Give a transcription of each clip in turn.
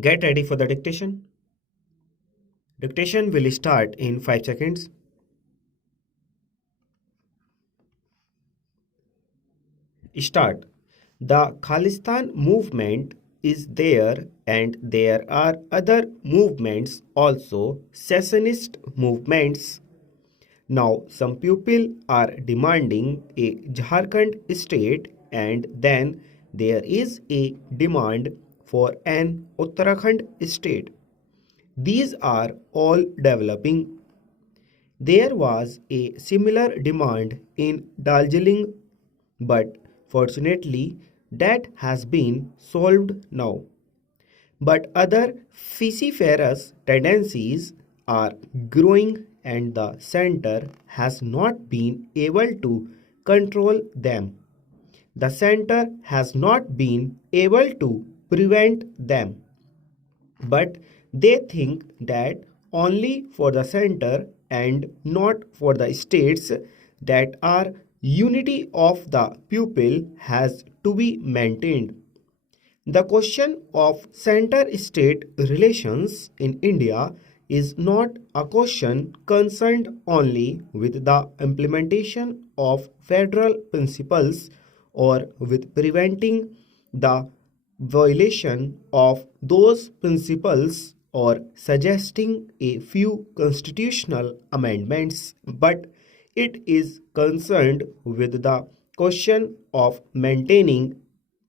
Get ready for the dictation. Dictation will start in 5 seconds. Start. The Khalistan movement is there and there are other movements also, secessionist movements. Now some people are demanding a Jharkhand state and then there is a demand for an Uttarakhand state. These are all developing. There was a similar demand in Darjeeling, but fortunately that has been solved now. But other vociferous tendencies are growing and the center has not been able to control them. The center has not been able to prevent them, but they think that only for the center and not for the states that are unity of the pupil has to be maintained. The question of center-state relations in India is not a question concerned only with the implementation of federal principles or with preventing the violation of those principles or suggesting a few constitutional amendments, but it is concerned with the question of maintaining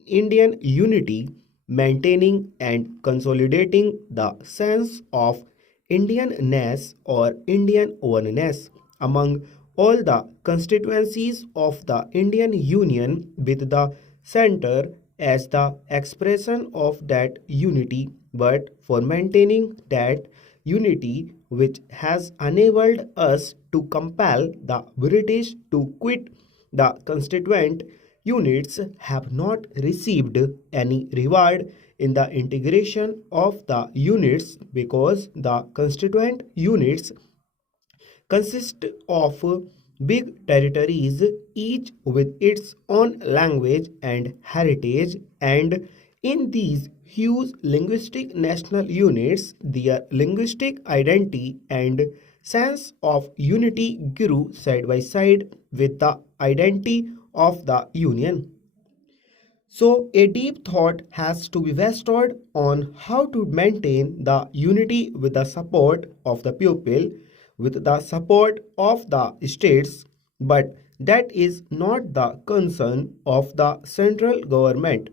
Indian unity, maintaining and consolidating the sense of Indianness or Indian oneness among all the constituencies of the Indian Union with the center as the expression of that unity, but for maintaining that unity which has enabled us to compel the British to quit the constituent units have not received any reward in the integration of the units because the constituent units consist of big territories, each with its own language and heritage, and in these huge linguistic national units, their linguistic identity and sense of unity grew side by side with the identity of the Union. So, a deep thought has to be vested on how to maintain the unity with the support of the people, with the support of the states, but that is not the concern of the central government.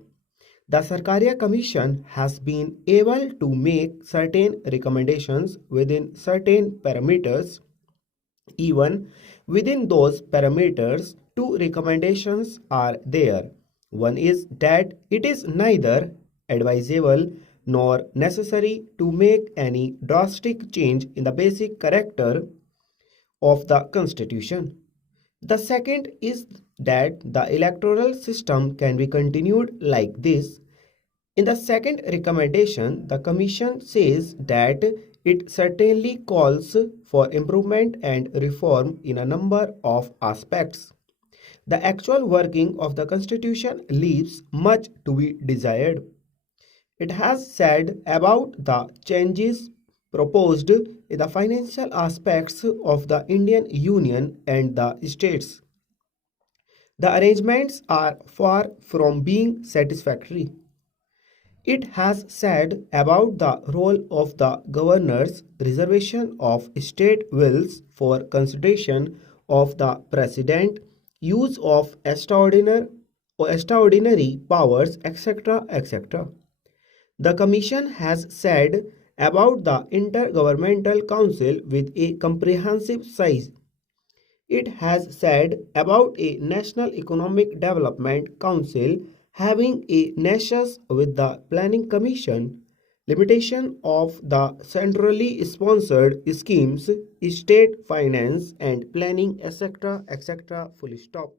The Sarkaria Commission has been able to make certain recommendations within certain parameters. Even within those parameters, two recommendations are there. One is that it is neither advisable nor necessary to make any drastic change in the basic character of the constitution. The second is that the electoral system can be continued like this. In the second recommendation, the Commission says that it certainly calls for improvement and reform in a number of aspects. The actual working of the Constitution leaves much to be desired. It has said about the changes proposed in the financial aspects of the Indian Union and the states. The arrangements are far from being satisfactory. It has said about the role of the governor's reservation of state wills for consideration of the president, use of extraordinary powers, etc. etc. The Commission has said about the Intergovernmental Council with a comprehensive size. It has said about a National Economic Development Council having a nexus with the Planning Commission, limitation of the centrally sponsored schemes, state finance and planning, etc. etc. Full stop.